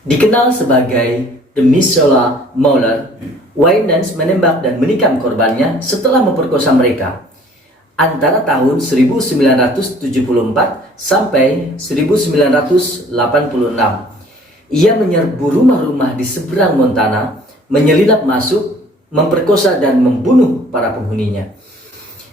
Dikenal sebagai The Missoula Mauler, Wayne Nance menembak dan menikam korbannya setelah memperkosa mereka antara tahun 1974 sampai 1986. Ia menyerbu rumah-rumah di seberang Montana, menyelinap masuk, memperkosa dan membunuh para penghuninya.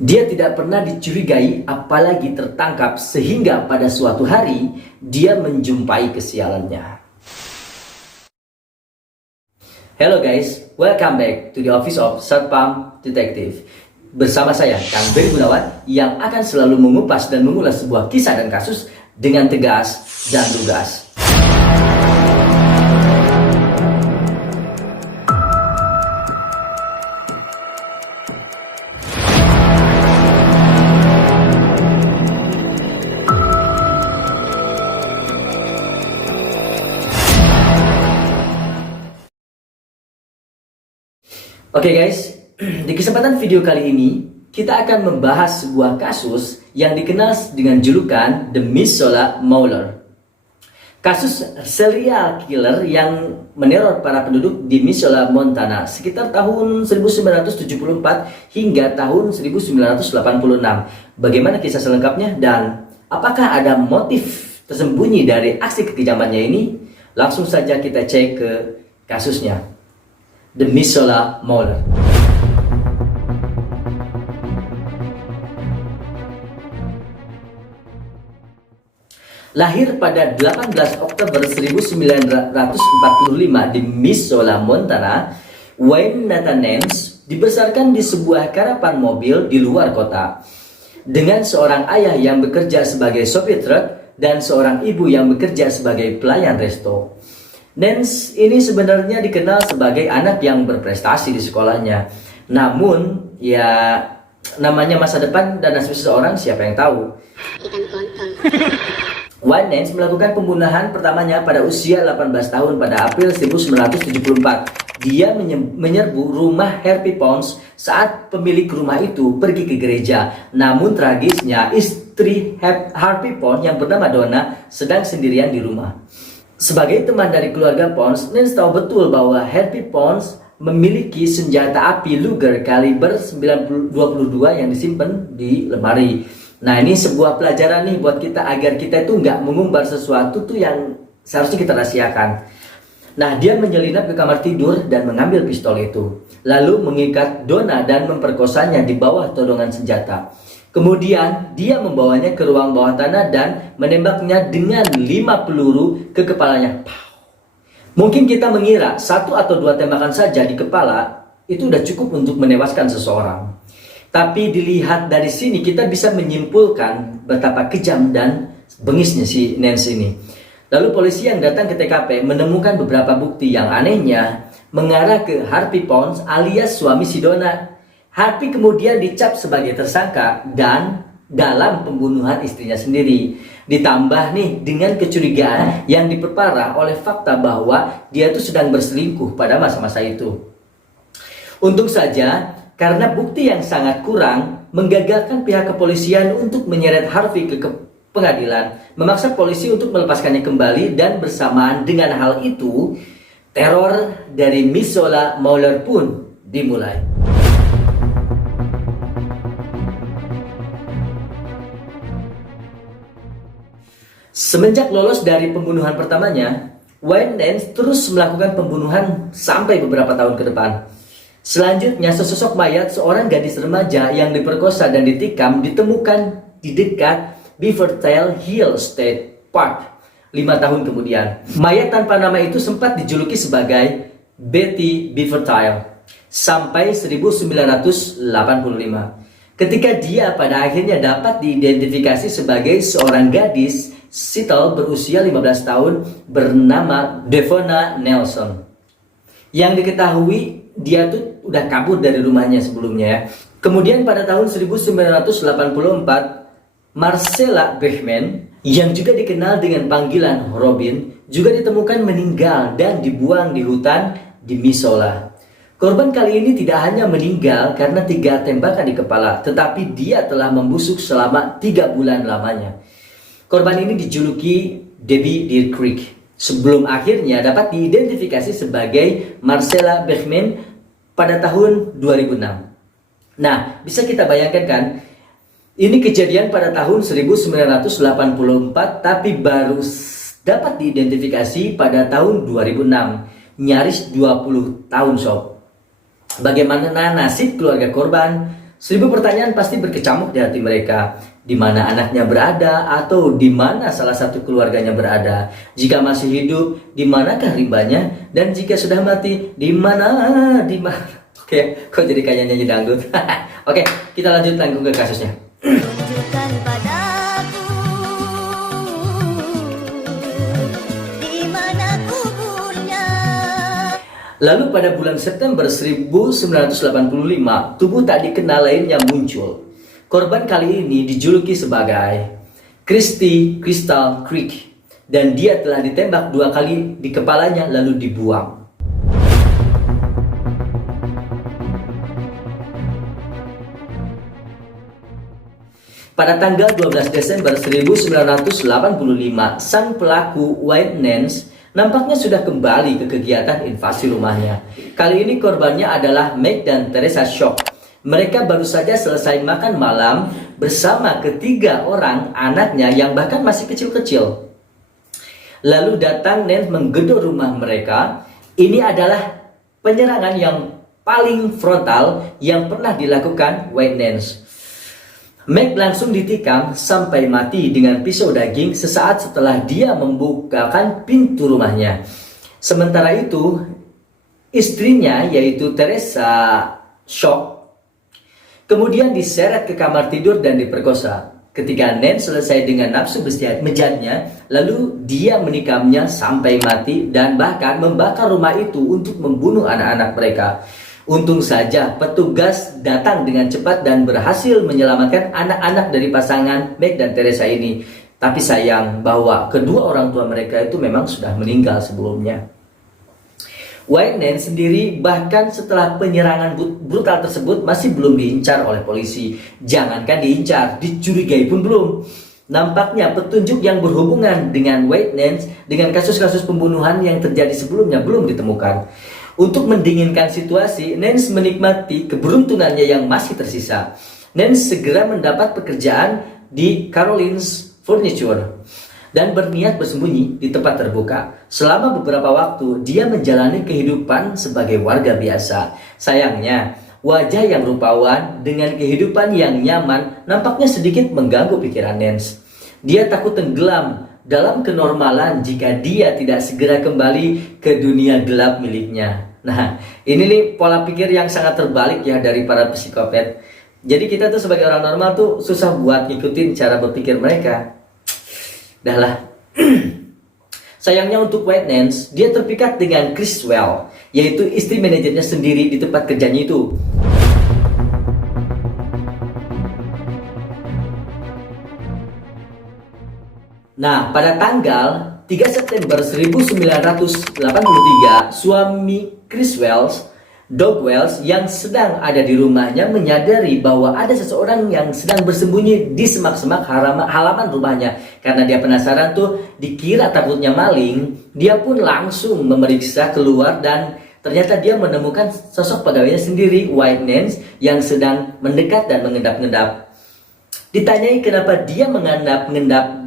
Dia tidak pernah dicurigai apalagi tertangkap sehingga pada suatu hari dia menjumpai kesialannya. Hello guys, welcome back to the office of Satpam Detective. Bersama saya, Kang Beri Gunawan, yang akan selalu mengupas dan mengulas sebuah kisah dan kasus dengan tegas dan lugas. Oke guys, di kesempatan video kali ini kita akan membahas sebuah kasus yang dikenal dengan julukan The Missoula Mauler. Kasus serial killer yang meneror para penduduk di Missoula, Montana sekitar tahun 1974 hingga tahun 1986. Bagaimana kisah selengkapnya dan apakah ada motif tersembunyi dari aksi kekejamannya ini? Langsung saja kita cek ke kasusnya. The Missoula Mauler. Lahir pada 18 Oktober 1945 di Missoula, Montana, Wayne Nathan Nance dibesarkan di sebuah karavan mobil di luar kota dengan seorang ayah yang bekerja sebagai sopir truk dan seorang ibu yang bekerja sebagai pelayan resto. Nance ini sebenarnya dikenal sebagai anak yang berprestasi di sekolahnya. Namun, ya namanya masa depan dan nasib seseorang siapa yang tahu. Wayne Nance melakukan pembunuhan pertamanya pada usia 18 tahun pada April 1974. Dia menyerbu rumah Harvey Pons saat pemilik rumah itu pergi ke gereja. Namun tragisnya istri Harvey Pons yang bernama Donna sedang sendirian di rumah. Sebagai teman dari keluarga Pons, Nance tahu betul bahwa Harvey Pons memiliki senjata api Luger kaliber 922 yang disimpan di lemari. Nah, ini sebuah pelajaran nih buat kita agar kita itu nggak mengumbar sesuatu tuh yang seharusnya kita rahasiakan. Nah, dia menyelinap ke kamar tidur dan mengambil pistol itu, lalu mengikat Donna dan memperkosanya di bawah todongan senjata. Kemudian dia membawanya ke ruang bawah tanah dan menembaknya dengan 5 peluru ke kepalanya. Mungkin kita mengira 1 atau 2 tembakan saja di kepala itu udah cukup untuk menewaskan seseorang. Tapi dilihat dari sini kita bisa menyimpulkan betapa kejam dan bengisnya si Nance ini. Lalu polisi yang datang ke TKP menemukan beberapa bukti yang anehnya mengarah ke Harvey Pons alias suami si Donna. Harvey kemudian dicap sebagai tersangka dan dalam pembunuhan istrinya sendiri. Ditambah nih dengan kecurigaan yang diperparah oleh fakta bahwa dia itu sedang berselingkuh pada masa-masa itu. Untung saja karena bukti yang sangat kurang menggagalkan pihak kepolisian untuk menyeret Harvey ke pengadilan, memaksa polisi untuk melepaskannya kembali dan bersamaan dengan hal itu, teror dari Missoula Mauler pun dimulai. Semenjak lolos dari pembunuhan pertamanya, Wayne Nance terus melakukan pembunuhan sampai beberapa tahun ke depan. Selanjutnya, sesosok mayat seorang gadis remaja yang diperkosa dan ditikam ditemukan di dekat Beavertail Hill State Park 5 tahun kemudian. Mayat tanpa nama itu sempat dijuluki sebagai Betty Beavertail sampai 1985. Ketika dia pada akhirnya dapat diidentifikasi sebagai seorang gadis Seattle berusia 15 tahun bernama Devonna Nelson. Yang diketahui dia tuh udah kabur dari rumahnya sebelumnya ya. Kemudian pada tahun 1984, Marcella Bachman yang juga dikenal dengan panggilan Robin juga ditemukan meninggal dan dibuang di hutan di Missoula. Korban kali ini tidak hanya meninggal karena 3 tembakan di kepala, tetapi dia telah membusuk selama 3 bulan lamanya. Korban ini dijuluki Debbie Deer Creek. sebelum akhirnya dapat diidentifikasi sebagai Marcella Bachmann pada tahun 2006. Nah, bisa kita bayangkan kan, ini kejadian pada tahun 1984 tapi baru dapat diidentifikasi pada tahun 2006, nyaris 20 tahun sob. Bagaimana nasib keluarga korban? 1000 pertanyaan pasti berkecamuk di hati mereka. Di mana anaknya berada atau di mana salah satu keluarganya berada? Jika masih hidup, di manakah rimbanya? Dan jika sudah mati, di mana? Oke, kok jadi kayak nyanyi dangdut? Oke, kita lanjut langsung ke kasusnya. Tunjukkan padaku di mana kuburnya. Lalu pada bulan September 1985, tubuh tak dikenal lainnya muncul. Korban kali ini dijuluki sebagai Christy Crystal Creek, dan dia telah ditembak 2 kali di kepalanya lalu dibuang. Pada tanggal 12 Desember 1985, sang pelaku White Nance nampaknya sudah kembali ke kegiatan invasi rumahnya. Kali ini korbannya adalah Meg dan Teresa Shock. Mereka baru saja selesai makan malam bersama ketiga orang anaknya yang bahkan masih kecil-kecil. Lalu datang Nance menggedor rumah mereka. Ini adalah penyerangan yang paling frontal yang pernah dilakukan White Nance. Meg langsung ditikam sampai mati dengan pisau daging sesaat setelah dia membukakan pintu rumahnya. Sementara itu, istrinya yaitu Teresa Shock kemudian diseret ke kamar tidur dan diperkosa. Ketika Nance selesai dengan nafsu bejatnya, lalu dia menikamnya sampai mati dan bahkan membakar rumah itu untuk membunuh anak-anak mereka. Untung saja petugas datang dengan cepat dan berhasil menyelamatkan anak-anak dari pasangan Meg dan Teresa ini. Tapi sayang bahwa kedua orang tua mereka itu memang sudah meninggal sebelumnya. White Nance sendiri bahkan setelah penyerangan brutal tersebut masih belum diincar oleh polisi. Jangankan diincar, dicurigai pun belum. Nampaknya petunjuk yang berhubungan dengan White Nance dengan kasus-kasus pembunuhan yang terjadi sebelumnya belum ditemukan. Untuk mendinginkan situasi, Nance menikmati keberuntungannya yang masih tersisa. Nance segera mendapat pekerjaan di Caroline's Furniture dan berniat bersembunyi di tempat terbuka. Selama beberapa waktu, dia menjalani kehidupan sebagai warga biasa. Sayangnya, wajah yang rupawan dengan kehidupan yang nyaman nampaknya sedikit mengganggu pikiran Nance. Dia takut tenggelam dalam kenormalan jika dia tidak segera kembali ke dunia gelap miliknya. Nah, ini nih pola pikir yang sangat terbalik ya dari para psikopat. Jadi kita tuh sebagai orang normal tuh susah buat ngikutin cara berpikir mereka. Dah lah. Sayangnya untuk White Nance, dia terpikat dengan Criswell, yaitu istri manajernya sendiri di tempat kerjanya itu. Nah, pada tanggal 3 September 1983, suami Chris Wells, Doug Wells, yang sedang ada di rumahnya menyadari bahwa ada seseorang yang sedang bersembunyi di semak-semak halaman rumahnya. Karena dia penasaran tuh, dikira takutnya maling, dia pun langsung memeriksa keluar dan ternyata dia menemukan sosok pegawainya sendiri, White Nance, yang sedang mendekat dan mengendap-endap. Ditanyai kenapa dia mengendap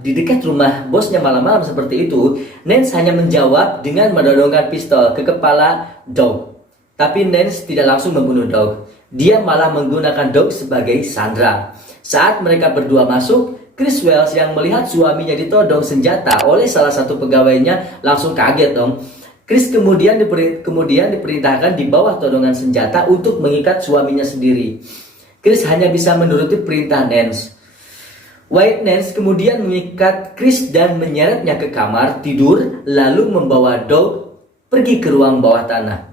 di dekat rumah bosnya malam-malam seperti itu, Nance hanya menjawab dengan menodongkan pistol ke kepala Doug. Tapi Nance tidak langsung membunuh Doug. Dia malah menggunakan Doug sebagai sandera. Saat mereka berdua masuk, Chris Wells yang melihat suaminya ditodong senjata oleh salah satu pegawainya langsung kaget dong. Chris kemudian diperintahkan di bawah todongan senjata untuk mengikat suaminya sendiri. Chris hanya bisa menuruti perintah Nance. White Nance kemudian mengikat Chris dan menyeretnya ke kamar tidur, lalu membawa Doug pergi ke ruang bawah tanah.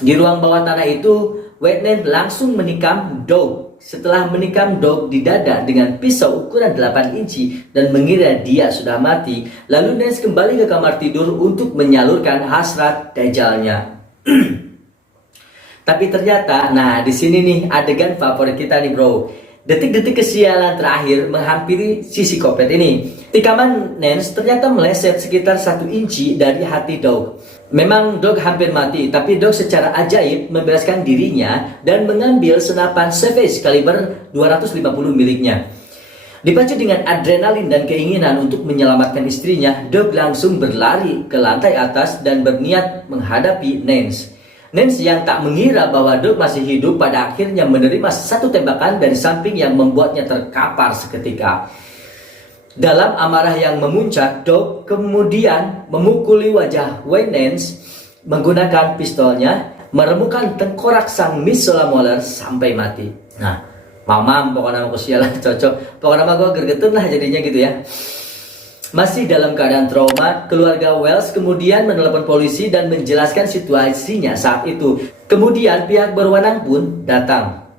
Di ruang bawah tanah itu, White Nance langsung menikam Doug. Setelah menikam Doug di dada dengan pisau ukuran 8 inci dan mengira dia sudah mati, lalu Nance kembali ke kamar tidur untuk menyalurkan hasrat dajalnya. Tapi ternyata, nah di sini nih adegan favorit kita nih bro. Detik-detik kesialan terakhir menghampiri si psikopat ini. Tikaman Nance ternyata meleset sekitar 1 inci dari hati Doug. Memang Doug hampir mati, tapi Doug secara ajaib membebaskan dirinya dan mengambil senapan Savage kaliber 250 miliknya. Dipacu dengan adrenalin dan keinginan untuk menyelamatkan istrinya, Doug langsung berlari ke lantai atas dan berniat menghadapi Nance. Nance yang tak mengira bahwa Doug masih hidup pada akhirnya menerima 1 tembakan dari samping yang membuatnya terkapar seketika. Dalam amarah yang memuncak, Doug kemudian memukuli wajah Wayne Nance menggunakan pistolnya, meremukan tengkorak sang Miss Sola Moller sampai mati. Nah, mamam pokoknya nama kesialan cocok. Pokoknya nama gue gergetun lah jadinya gitu ya. Masih dalam keadaan trauma, keluarga Wells kemudian menelepon polisi dan menjelaskan situasinya saat itu. Kemudian pihak berwenang pun datang.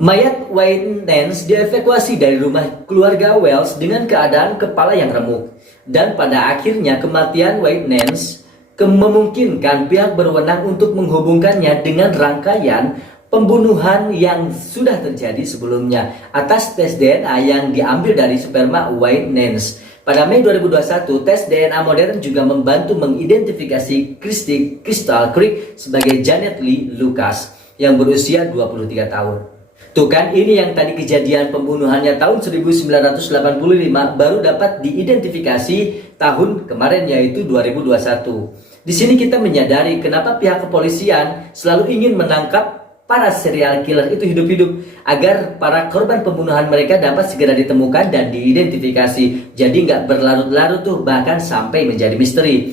Mayat Wayne Nance dievakuasi dari rumah keluarga Wells dengan keadaan kepala yang remuk. Dan pada akhirnya kematian Wayne Nance memungkinkan pihak berwenang untuk menghubungkannya dengan rangkaian pembunuhan yang sudah terjadi sebelumnya atas tes DNA yang diambil dari sperma Wayne Nance. Pada Mei 2021, tes DNA modern juga membantu mengidentifikasi Christy Crystal Creek sebagai Janet Lee Lucas yang berusia 23 tahun. Tuh kan, ini yang tadi kejadian pembunuhannya tahun 1985 baru dapat diidentifikasi tahun kemarin yaitu 2021. Di sini kita menyadari kenapa pihak kepolisian selalu ingin menangkap para serial killer itu hidup-hidup agar para korban pembunuhan mereka dapat segera ditemukan dan diidentifikasi. Jadi nggak berlarut-larut tuh, bahkan sampai menjadi misteri.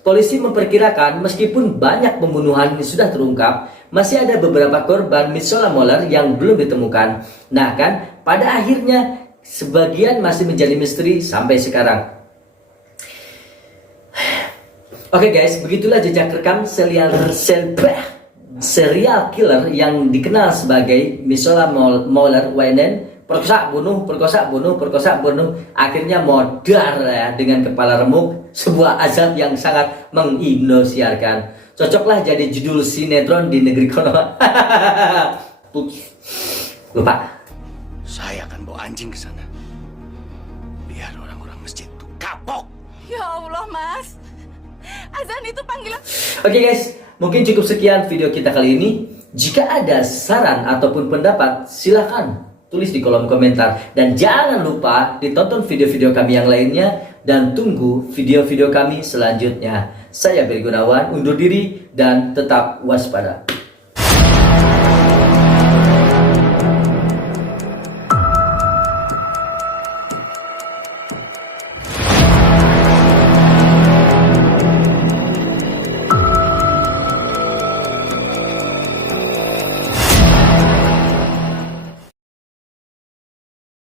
Polisi memperkirakan meskipun banyak pembunuhan ini sudah terungkap, masih ada beberapa korban Miss Sola Moller yang belum ditemukan. Nah kan, pada akhirnya sebagian masih menjadi misteri sampai sekarang. Oke guys, begitulah jejak rekam serial killer yang dikenal sebagai Miss Sola Moller Wayne. Perkosa bunuh, akhirnya modar ya dengan kepala remuk, sebuah azab yang sangat menginosiarkan. Cocoklah jadi judul sinetron di negeri kono. Lupa. Saya akan bawa anjing ke sana. Biar orang-orang masjid itu kapok. Ya Allah, Mas. Azan itu panggilan. Oke guys, mungkin cukup sekian video kita kali ini. Jika ada saran ataupun pendapat, silahkan tulis di kolom komentar. Dan jangan lupa ditonton video-video kami yang lainnya. Dan tunggu video-video kami selanjutnya. Saya Beri Gunawan, undur diri dan tetap waspada.